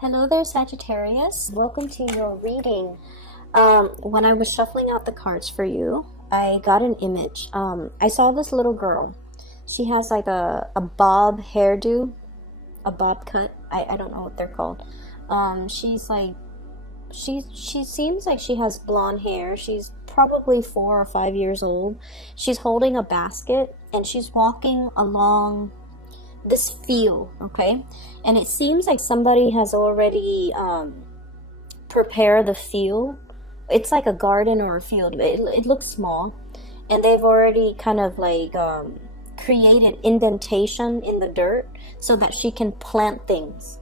Hello there, Sagittarius. Welcome to your reading. When I was shuffling out the cards for you, I got an image. I saw this little girl. She has like a bob hairdo, a bob cut. I don't know what they're called. She's like, she seems like she has blonde hair. She's probably 4 or 5 years old. She's holding a basket and she's walking along this field, okay? And it seems like somebody has already prepared the field. It's like a garden or a field. It looks small, and they've already kind of like created indentation in the dirt so that she can plant things.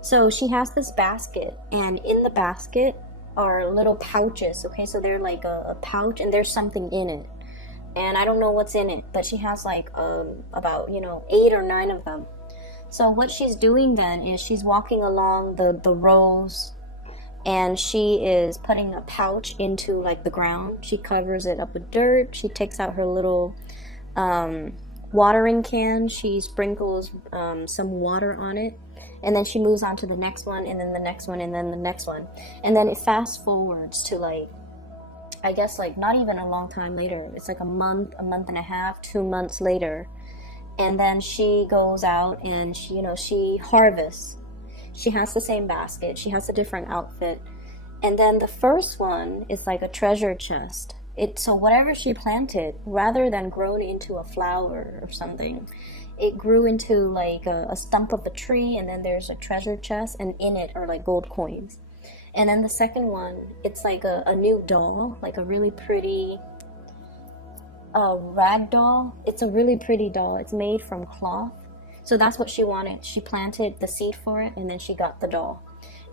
So she has this basket, and in the basket are little pouches, okay? So they're like a pouch, and there's something in it. And I don't know what's in it, but she has like about 8 or 9 of them. So what she's doing then is she's walking along the rows, and she is putting a pouch into like the ground. She covers it up with dirt. She takes out her little watering can. She sprinkles some water on it, and then she moves on to the next one, and then the next one, and then the next one. And then it fast forwards to like, I guess like not even a long time later. It's like a month and a half, 2 months later. And then she goes out and she harvests. She has the same basket. She has a different outfit. And then the first one is like a treasure chest. So whatever she planted, rather than grown into a flower or something, it grew into like a stump of a tree, and then there's a treasure chest, and in it are like gold coins. And then the second one, it's like a new doll, like a really pretty rag doll. It's a really pretty doll. It's made from cloth. So that's what she wanted. She planted the seed for it, and then she got the doll.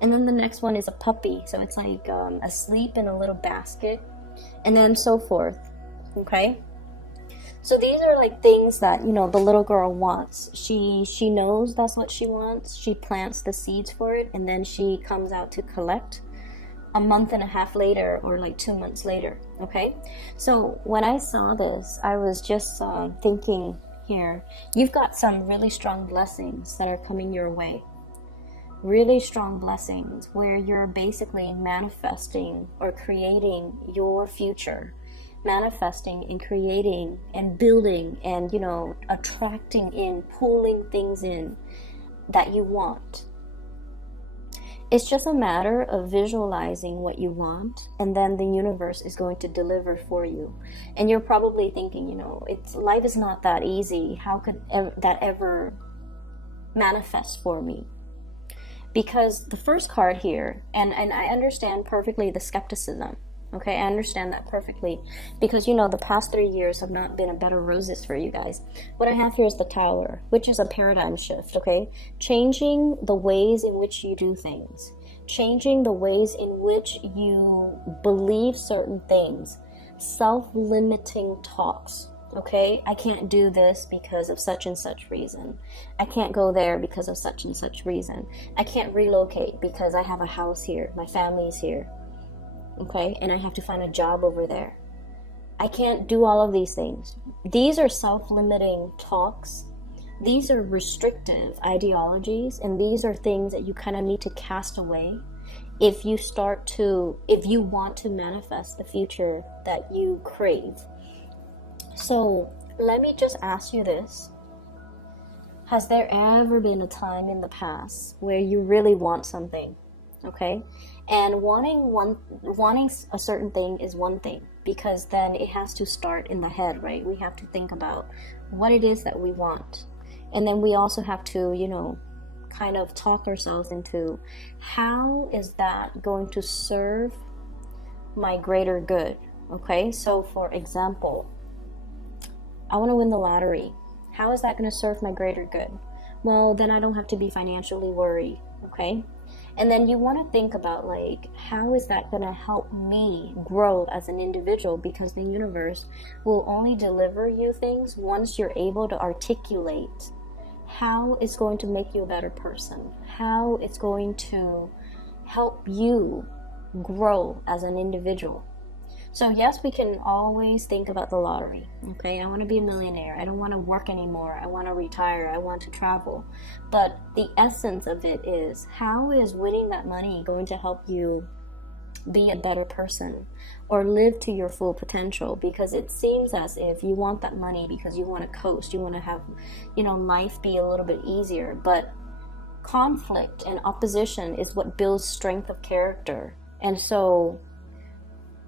And then the next one is a puppy. So it's like asleep in a little basket, and then so forth. Okay? So these are like things that, the little girl wants. She knows that's what she wants. She plants the seeds for it, and then she comes out to collect a month and a half later, or like 2 months later, okay? So when I saw this, I was just thinking here, you've got some really strong blessings that are coming your way. Really strong blessings where you're basically manifesting or creating your future. Manifesting and creating and building and attracting in, pulling things in that you want. It's just a matter of visualizing what you want, and then the universe is going to deliver for you. And you're probably thinking, life is not that easy. How could that ever manifest for me? Because the first card here, and I understand perfectly the skepticism. Okay, I understand that perfectly, because the past 3 years have not been a bed of roses for you guys. What I have here is the Tower, which is a paradigm shift, okay? Changing the ways in which you do things, changing the ways in which you believe certain things, self-limiting talks, okay? I can't do this because of such and such reason. I can't go there because of such and such reason. I can't relocate because I have a house here, my family's here. Okay, and I have to find a job over there. I can't do all of these things. These are self-limiting talks. These are restrictive ideologies, and these are things that you kind of need to cast away if you want to manifest the future that you crave. So let me just ask you this. Has there ever been a time in the past where you really want something? Okay, and wanting a certain thing is one thing, because then it has to start in the head, right? We have to think about what it is that we want, and then we also have to kind of talk ourselves into, how is that going to serve my greater good? Okay, so for example, I want to win the lottery. How is that going to serve my greater good? Well, then I don't have to be financially worried. Okay, and then you want to think about, like, how is that going to help me grow as an individual? Because the universe will only deliver you things once you're able to articulate how it's going to make you a better person, how it's going to help you grow as an individual. So yes, we can always think about the lottery. Okay, I want to be a millionaire. I don't want to work anymore. I want to retire. I want to travel. But the essence of it is, how is winning that money going to help you be a better person or live to your full potential? Because it seems as if you want that money because you want to coast, you want to have, life be a little bit easier. But conflict and opposition is what builds strength of character. And so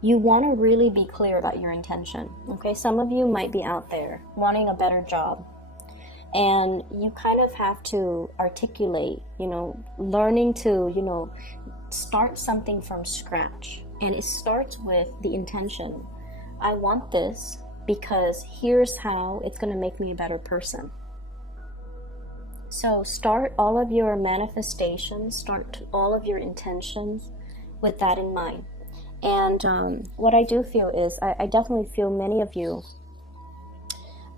you want to really be clear about your intention. Okay, some of you might be out there wanting a better job, and you kind of have to articulate, learning to, start something from scratch. And it starts with the intention. I want this because here's how it's going to make me a better person. So start all of your manifestations, start all of your intentions with that in mind. And what I do feel is, I definitely feel many of you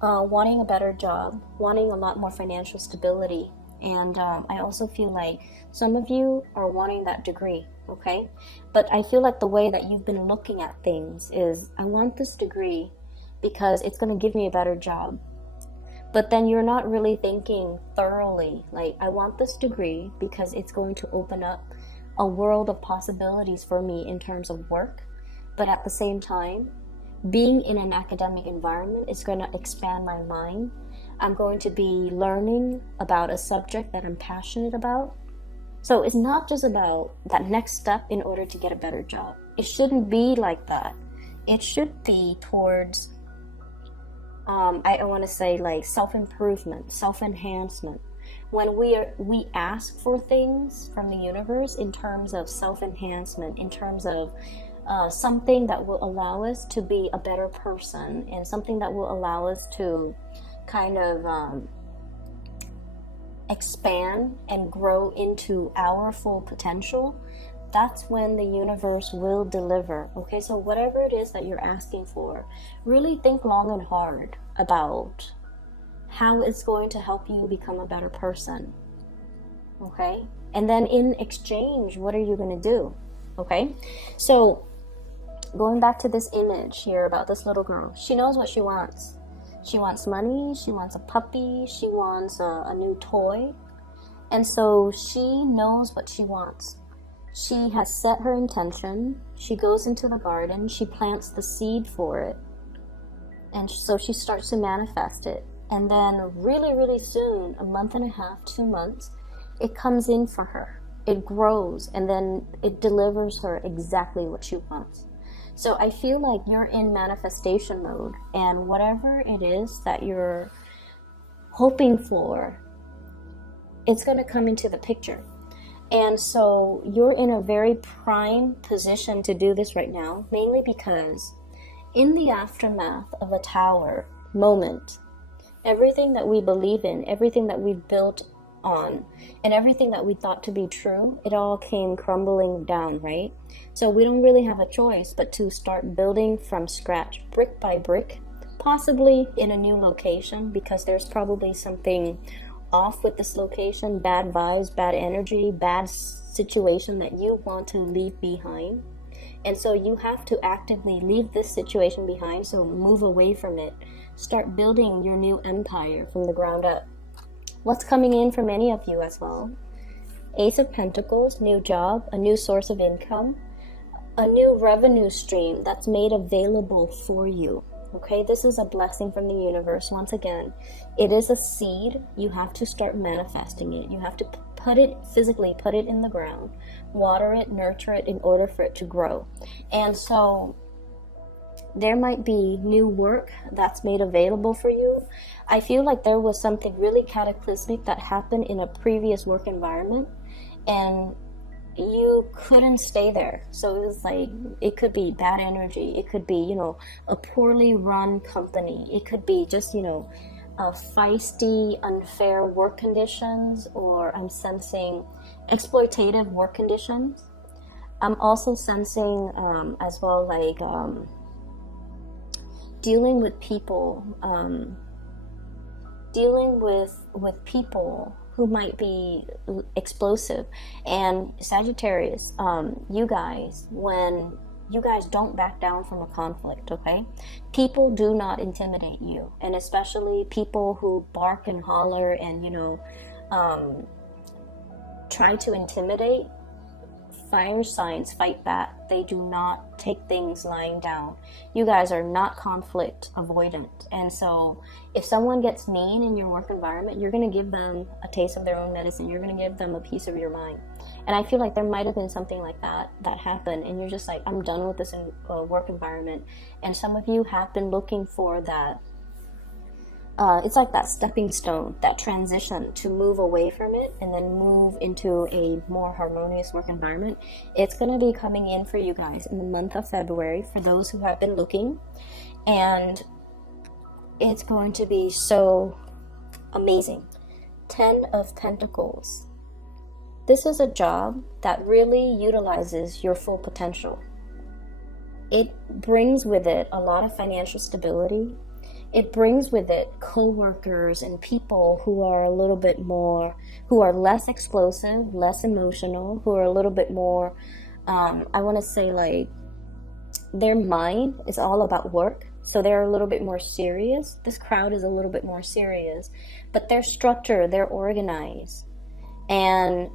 wanting a better job, wanting a lot more financial stability. And I also feel like some of you are wanting that degree, okay? But I feel like the way that you've been looking at things is, I want this degree because it's going to give me a better job. But then you're not really thinking thoroughly, like, I want this degree because it's going to open up a world of possibilities for me in terms of work. But at the same time, being in an academic environment is going to expand my mind. I'm going to be learning about a subject that I'm passionate about. So it's not just about that next step in order to get a better job. It shouldn't be like that. It should be towards, I want to say, like, self-improvement, self-enhancement. When we ask for things from the universe in terms of self-enhancement, in terms of something that will allow us to be a better person, and something that will allow us to kind of expand and grow into our full potential, that's when the universe will deliver. Okay, so whatever it is that you're asking for, really think long and hard about how it's going to help you become a better person. Okay, and then in exchange, what are you going to do? Okay, so going back to this image here about this little girl, she knows what she wants. She wants money, she wants a puppy, she wants a new toy. And so she knows what she wants. She has set her intention. She goes into the garden, she plants the seed for it. And so she starts to manifest it. And then really, really soon, a month and a half, 2 months, it comes in for her. It grows, and then it delivers her exactly what she wants. So I feel like you're in manifestation mode, and whatever it is that you're hoping for, it's going to come into the picture. And so you're in a very prime position to do this right now, mainly because in the aftermath of a tower moment, everything that we believe in, everything that we've built on, and everything that we thought to be true, it all came crumbling down, right? So we don't really have a choice but to start building from scratch, brick by brick, possibly in a new location, because there's probably something off with this location, bad vibes, bad energy, bad situation that you want to leave behind. And so you have to actively leave this situation behind, so move away from it. Start building your new empire from the ground up. What's coming in for many of you as well? Ace of Pentacles, new job, a new source of income, a new revenue stream that's made available for you. Okay, this is a blessing from the universe. Once again, it is a seed. You have to start manifesting it. You have to physically put it in the ground, water it, nurture it in order for it to grow. And so there might be new work that's made available for you. I feel like there was something really cataclysmic that happened in a previous work environment, and you couldn't stay there. So it was like, it could be bad energy, it could be, a poorly run company, it could be just, feisty, unfair work conditions, or I'm sensing exploitative work conditions. I'm also sensing as well, like dealing with people, dealing with people who might be explosive. And Sagittarius, you guys, when you guys don't back down from a conflict, okay? People do not intimidate you, and especially people who bark and holler and, try to intimidate. Fire signs fight back. They do not take things lying down. You guys are not conflict avoidant. And so if someone gets mean in your work environment, you're going to give them a taste of their own medicine. You're going to give them a piece of your mind. And I feel like there might have been something like that happened. And you're just like, I'm done with this work environment. And some of you have been looking for that. It's like that stepping stone, that transition to move away from it and then move into a more harmonious work environment. It's going to be coming in for you guys in the month of February for those who have been looking. And it's going to be so amazing. 10 of Pentacles. This is a job that really utilizes your full potential. It brings with it a lot of financial stability. It brings with it co-workers and people who are a little bit more, who are less explosive, less emotional, who are a little bit more, I want to say like, their mind is all about work. So they're a little bit more serious. This crowd is a little bit more serious, but they're structured, they're organized. And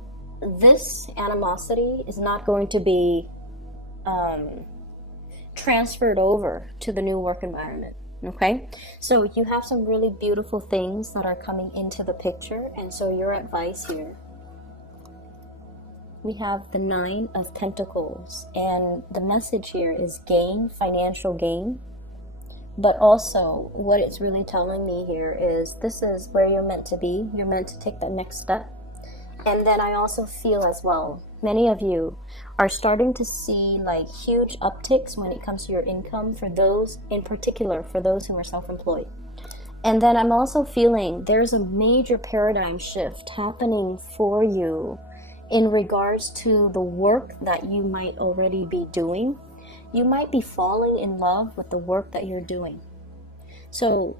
this animosity is not going to be transferred over to the new work environment. Okay, so you have some really beautiful things that are coming into the picture, and so your advice here. We have the 9 of Pentacles, and the message here is gain, financial gain. But also, what it's really telling me here is this is where you're meant to be. You're meant to take that next step. And then I also feel as well, many of you are starting to see like huge upticks when it comes to your income for those in particular, for those who are self-employed. And then I'm also feeling there's a major paradigm shift happening for you in regards to the work that you might already be doing. You might be falling in love with the work that you're doing. So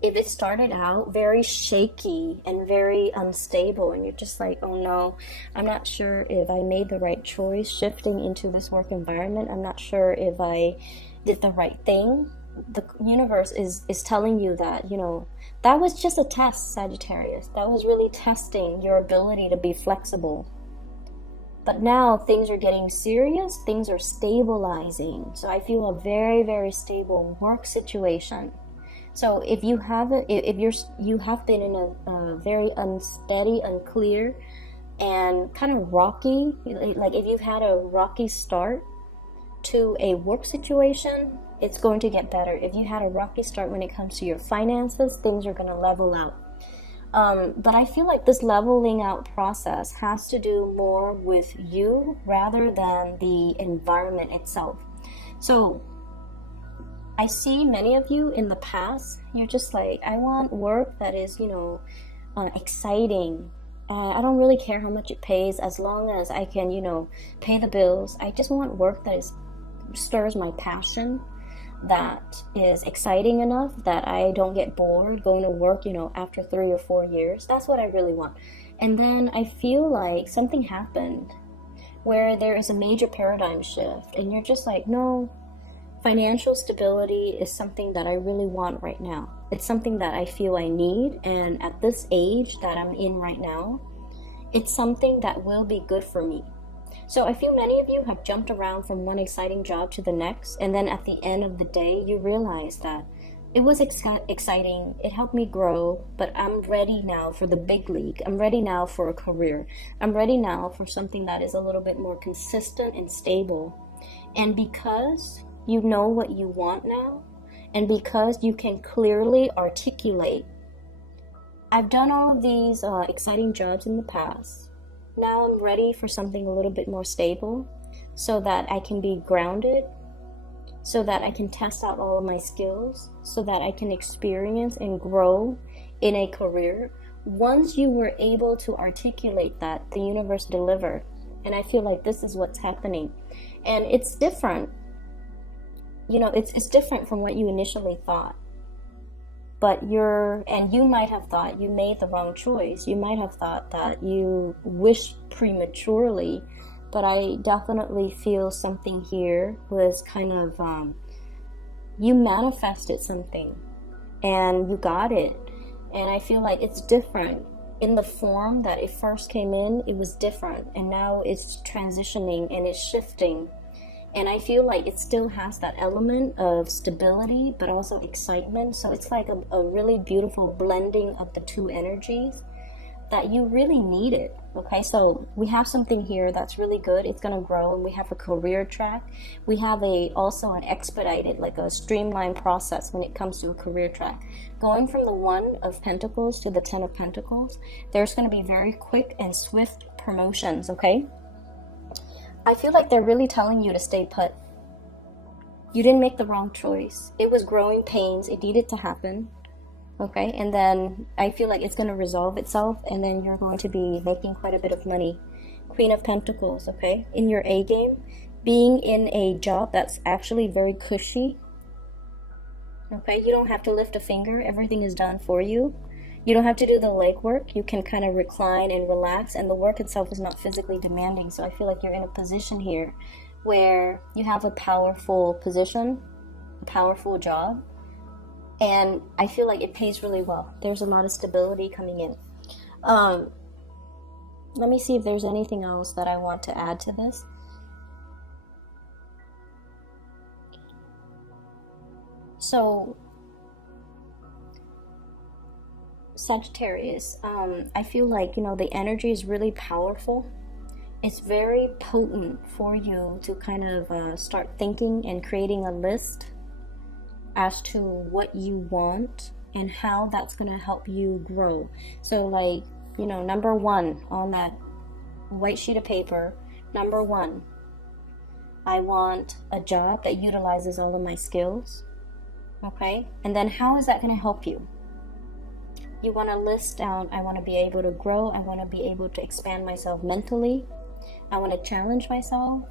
if it started out very shaky and very unstable and you're just like, oh no, I'm not sure if I made the right choice shifting into this work environment. I'm not sure if I did the right thing. The universe is telling you that, that was just a test, Sagittarius. That was really testing your ability to be flexible. But now things are getting serious. Things are stabilizing. So I feel a very, very stable work situation. So if you haven't, you have been in a very unsteady, unclear, and kind of rocky, like if you've had a rocky start to a work situation, it's going to get better. If you had a rocky start when it comes to your finances, things are going to level out. But I feel like this leveling out process has to do more with you rather than the environment itself. So I see many of you in the past, you're just like, I want work that is, exciting. I don't really care how much it pays as long as I can, pay the bills. I just want work that stirs my passion, that is exciting enough that I don't get bored going to work, after 3 or 4 years. That's what I really want. And then I feel like something happened where there is a major paradigm shift and you're just like, no, financial stability is something that I really want right now. It's something that I feel I need, and at this age that I'm in right now, it's something that will be good for me. So I feel many of you have jumped around from one exciting job to the next, and then at the end of the day, you realize that it was exciting, it helped me grow, but I'm ready now for the big league. I'm ready now for a career. I'm ready now for something that is a little bit more consistent and stable. And because you know what you want now, and because you can clearly articulate, I've done all of these exciting jobs in the past. Now I'm ready for something a little bit more stable so that I can be grounded, so that I can test out all of my skills, so that I can experience and grow in a career. Once you were able to articulate that, the universe delivered. And I feel like this is what's happening. And it's different. It's different from what you initially thought. But you might have thought you made the wrong choice. You might have thought that you wished prematurely but I definitely feel something here was kind of, you manifested something and you got it. And I feel like it's different. In the form that it first came in, it was different. And now it's transitioning and it's shifting. And I feel like it still has that element of stability, but also excitement. So it's like a really beautiful blending of the two energies that you really need it. Okay, so we have something here that's really good. It's going to grow, and we have a career track. We have also an expedited, like a streamlined process when it comes to a career track. Going from the 1 of Pentacles to the 10 of Pentacles, there's going to be very quick and swift promotions, okay? I feel like they're really telling you to stay put. You didn't make the wrong choice. It was growing pains. It needed to happen. Okay, and then I feel like it's going to resolve itself, and then you're going to be making quite a bit of money. Queen of Pentacles, okay? In your A game, being in a job that's actually very cushy. Okay, you don't have to lift a finger. Everything is done for you. You don't have to do the legwork. You can kind of recline and relax, and the work itself is not physically demanding. So I feel like you're in a position here where you have a powerful position, a powerful job, and I feel like it pays really well. There's a lot of stability coming in. Let me see if there's anything else that I want to add to this. So, Sagittarius, I feel like, the energy is really powerful. It's very potent for you to kind of start thinking and creating a list as to what you want and how that's going to help you grow. So like, number 1 on that white sheet of paper, number 1, I want a job that utilizes all of my skills. Okay, and then how is that going to help you? You want to list down, I want to be able to grow, I want to be able to expand myself mentally, I want to challenge myself,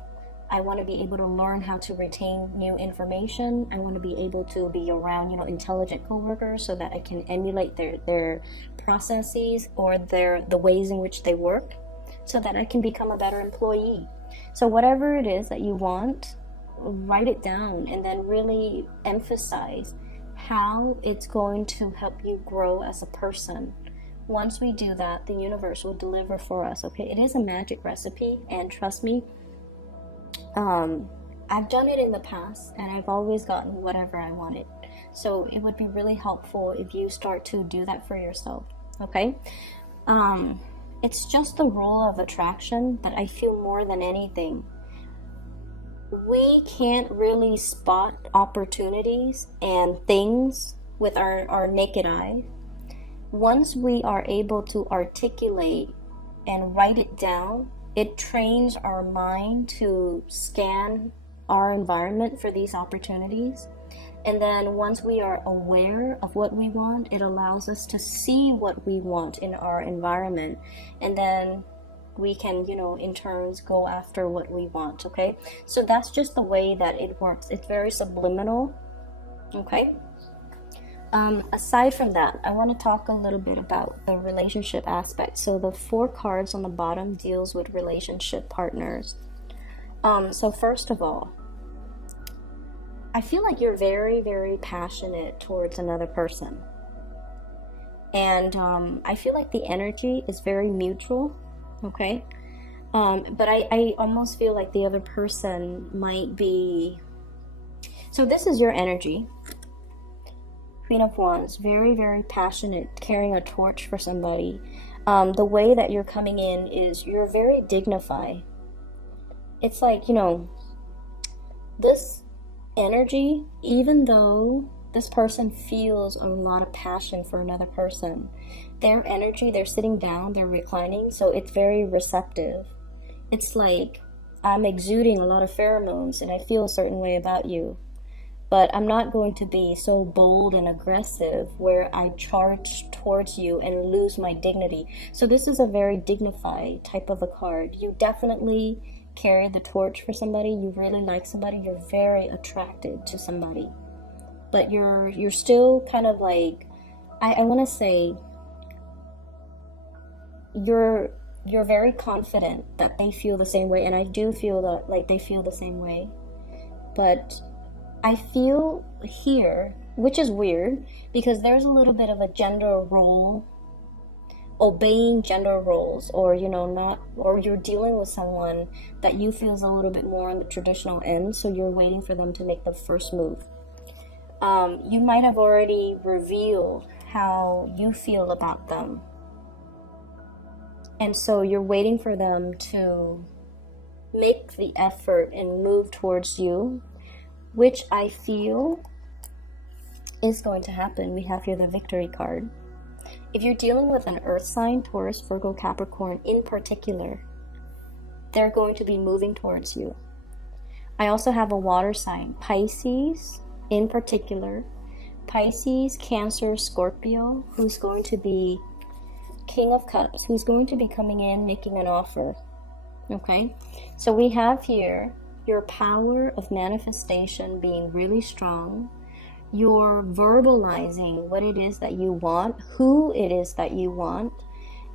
I want to be able to learn how to retain new information, I want to be able to be around, intelligent coworkers so that I can emulate their processes or the ways in which they work, so that I can become a better employee. So whatever it is that you want, write it down and then really emphasize how it's going to help you grow as a person. Once we do that, the universe will deliver for us, okay? It is a magic recipe, and trust me, I've done it in the past, and I've always gotten whatever I wanted. So it would be really helpful if you start to do that for yourself, okay? It's just the rule of attraction that I feel more than anything. We can't really spot opportunities and things with our naked eye. Once we are able to articulate and write it down, it trains our mind to scan our environment for these opportunities. And then once we are aware of what we want, it allows us to see what we want in our environment. And then we can, in turns go after what we want, okay? So that's just the way that it works. It's very subliminal, okay? Aside from that, I want to talk a little bit about the relationship aspect. So the 4 cards on the bottom deals with relationship partners. So first of all, I feel like you're very, very passionate towards another person. And I feel like the energy is very mutual, okay? But I almost feel like the other person might be... So this is your energy. Queen of Wands, very, very passionate, carrying a torch for somebody. The way that you're coming in is you're very dignified. It's like, this energy, even though this person feels a lot of passion for another person, their energy, they're sitting down, they're reclining, so it's very receptive. It's like I'm exuding a lot of pheromones and I feel a certain way about you. But I'm not going to be so bold and aggressive where I charge towards you and lose my dignity. So this is a very dignified type of a card. You definitely carry the torch for somebody. You really like somebody. You're very attracted to somebody. But you're still kind of like, I want to say, you're you're very confident that they feel the same way, and I do feel that like they feel the same way. But I feel here, which is weird, because there's a little bit of a gender role, obeying gender roles, or not, or you're dealing with someone that you feel is a little bit more on the traditional end, so you're waiting for them to make the first move. You might have already revealed how you feel about them, and so you're waiting for them to make the effort and move towards you, which I feel is going to happen. We have here the Victory card. If you're dealing with an earth sign, Taurus, Virgo, Capricorn in particular, they're going to be moving towards you. I also have a water sign, Pisces in particular. Pisces, Cancer, Scorpio, who's going to be King of Cups, who's going to be coming in, making an offer. Okay, so we have here your power of manifestation being really strong. You're verbalizing what it is that you want, who it is that you want,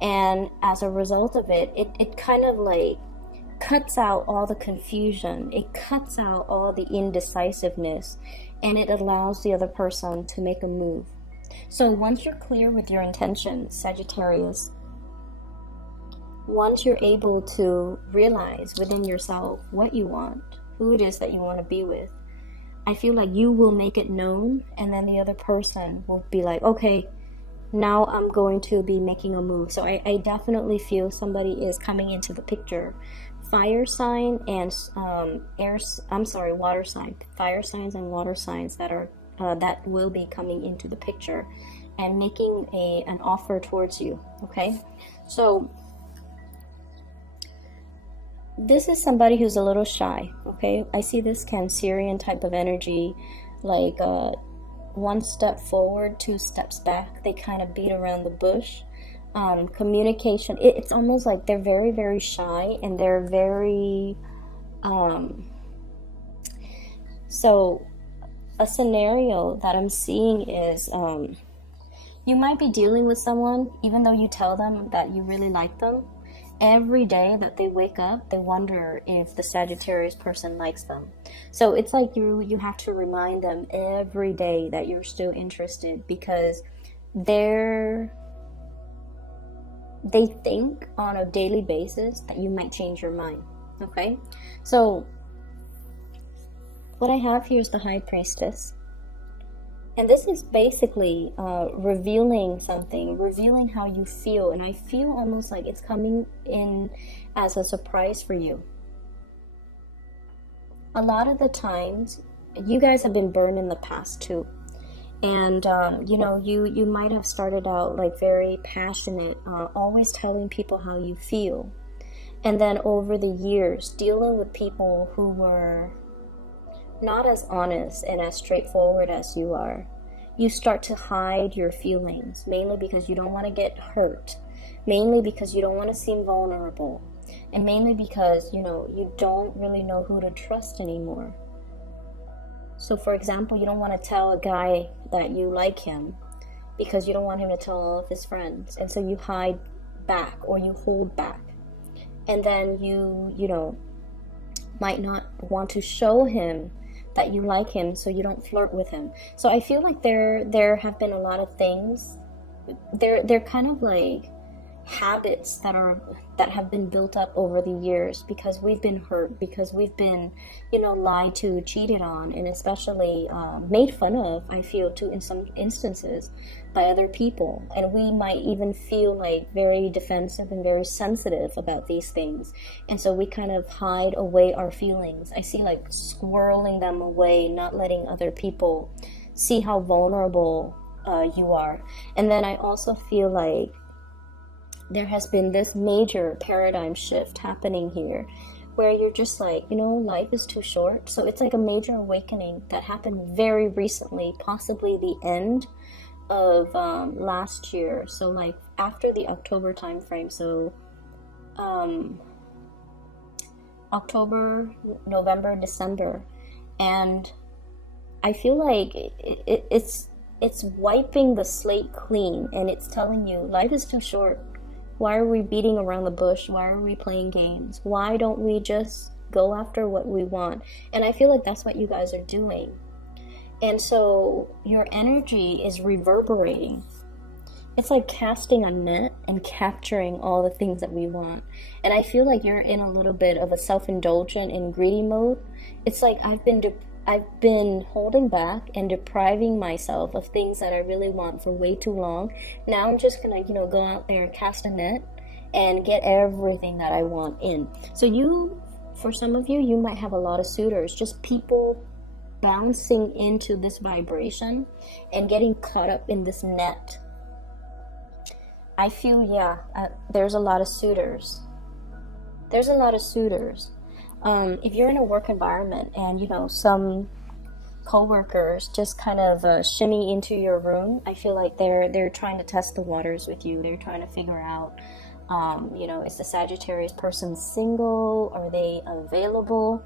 and as a result of it, it kind of like cuts out all the confusion, it cuts out all the indecisiveness, and it allows the other person to make a move. So once you're clear with your intentions, Sagittarius, once you're able to realize within yourself what you want, who it is that you want to be with, I feel like you will make it known, and then the other person will be like, okay, now I'm going to be making a move. So I definitely feel somebody is coming into the picture. Fire sign and water sign. Fire signs and water signs that will be coming into the picture and making an offer towards you. Okay, so this is somebody who's a little shy. Okay, I see this Cancerian type of energy, like one step forward, two steps back. They kind of beat around the bush. Communication, it's almost like they're very, very shy, and they're very so a scenario that I'm seeing is you might be dealing with someone, even though you tell them that you really like them, every day that they wake up, they wonder if the Sagittarius person likes them. So it's like you have to remind them every day that you're still interested, because they think on a daily basis that you might change your mind. Okay, so what I have here is the High Priestess, and this is basically revealing something, revealing how you feel, and I feel almost like it's coming in as a surprise for you. A lot of the times, you guys have been burned in the past too. And, you might have started out like very passionate, always telling people how you feel. And then over the years, dealing with people who were not as honest and as straightforward as you are, you start to hide your feelings, mainly because you don't want to get hurt, mainly because you don't want to seem vulnerable, and mainly because, you don't really know who to trust anymore. So for example, you don't want to tell a guy that you like him because you don't want him to tell all of his friends. And so you hide back, or you hold back. And then you might not want to show him that you like him, so you don't flirt with him. So I feel like there have been a lot of things. They're kind of like habits that have been built up over the years, because we've been hurt, because we've been lied to, cheated on, and especially made fun of, I feel too, in some instances, by other people. And we might even feel like very defensive and very sensitive about these things, and so we kind of hide away our feelings. I see like squirreling them away, not letting other people see how vulnerable you are. And then I also feel like there has been this major paradigm shift happening here, where you're just like, life is too short. So it's like a major awakening that happened very recently, possibly the end of last year. So like after the October time frame. So October, November, December. And I feel like it's wiping the slate clean, and it's telling you life is too short. Why are we beating around the bush? Why are we playing games? Why don't we just go after what we want? And I feel like that's what you guys are doing. And so your energy is reverberating. It's like casting a net and capturing all the things that we want. And I feel like you're in a little bit of a self-indulgent and greedy mode. It's like I've been holding back and depriving myself of things that I really want for way too long. Now I'm just gonna, go out there and cast a net and get everything that I want in. So for some of you, you might have a lot of suitors, just people bouncing into this vibration and getting caught up in this net. I feel, there's a lot of suitors. There's a lot of suitors. If you're in a work environment and, some co-workers just kind of shimmy into your room, I feel like they're trying to test the waters with you. They're trying to figure out, is the Sagittarius person single? Are they available?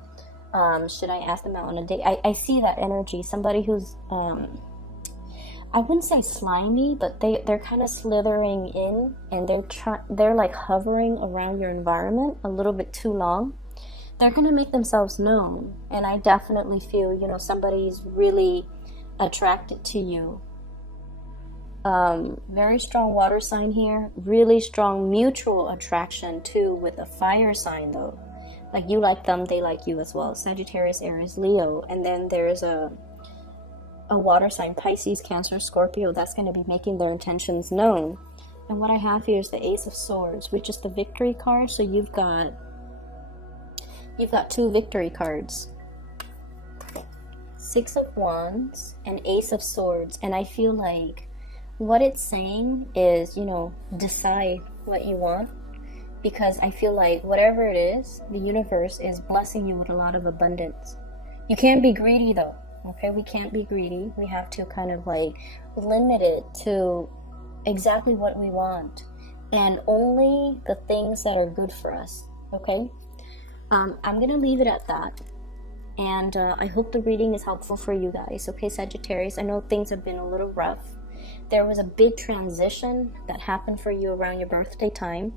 Should I ask them out on a date? I see that energy. Somebody who's, I wouldn't say slimy, but they're kind of slithering in, and they're like hovering around your environment a little bit too long. They're going to make themselves known, and I definitely feel, somebody's really attracted to you. Very strong water sign here, really strong mutual attraction too, with a fire sign though. Like you like them, they like you as well. Sagittarius, Aries, Leo. And then there's a water sign, Pisces, Cancer, Scorpio, that's going to be making their intentions known. And what I have here is the Ace of Swords, which is the victory card. So you've got 2 victory cards. Six of Wands and Ace of Swords. And I feel like what it's saying is, decide what you want. Because I feel like whatever it is, the universe is blessing you with a lot of abundance. You can't be greedy though, okay? We can't be greedy. We have to kind of like limit it to exactly what we want. And only the things that are good for us, okay? I'm going to leave it at that. And I hope the reading is helpful for you guys, okay, Sagittarius? I know things have been a little rough. There was a big transition that happened for you around your birthday time.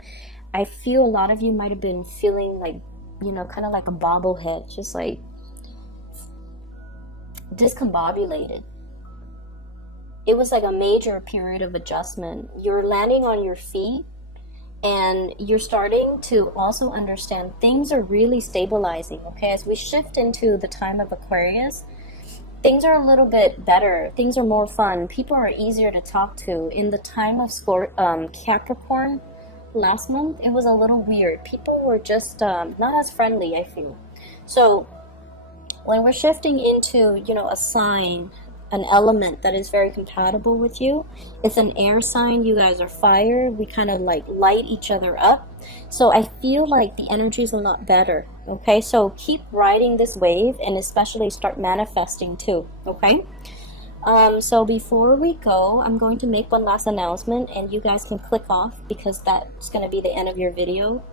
I feel a lot of you might have been feeling like, kind of like a bobblehead, just like discombobulated. It was like a major period of adjustment. You're landing on your feet and you're starting to also understand things are really stabilizing, okay? As we shift into the time of Aquarius, things are a little bit better. Things are more fun. People are easier to talk to. In the time of Capricorn, last month, it was a little weird. People were just not as friendly, I feel. So when we're shifting into, a sign, an element that is very compatible with you, it's an air sign. You guys are fire. We kind of like light each other up. So I feel like the energy is a lot better. Okay, so keep riding this wave and especially start manifesting too. Okay. So before we go, I'm going to make one last announcement and you guys can click off because that's going to be the end of your video.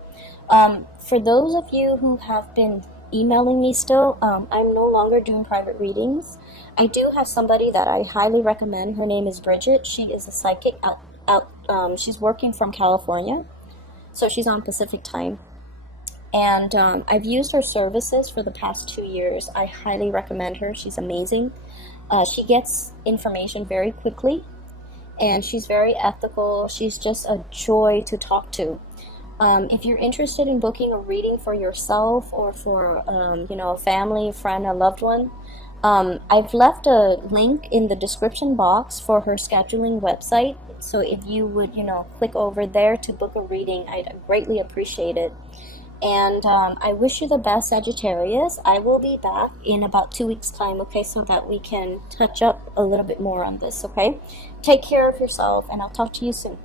For those of you who have been emailing me still, I'm no longer doing private readings. I do have somebody that I highly recommend. Her name is Bridget. She is a psychic she's working from California. So she's on Pacific time. And I've used her services for the past 2 years. I highly recommend her. She's amazing. She gets information very quickly, and she's very ethical. She's just a joy to talk to. If you're interested in booking a reading for yourself or for, a family, friend, a loved one, I've left a link in the description box for her scheduling website. So if you would, click over there to book a reading, I'd greatly appreciate it. And I wish you the best, Sagittarius. I will be back in about 2 weeks' time, okay, so that we can touch up a little bit more on this, okay? Take care of yourself, and I'll talk to you soon.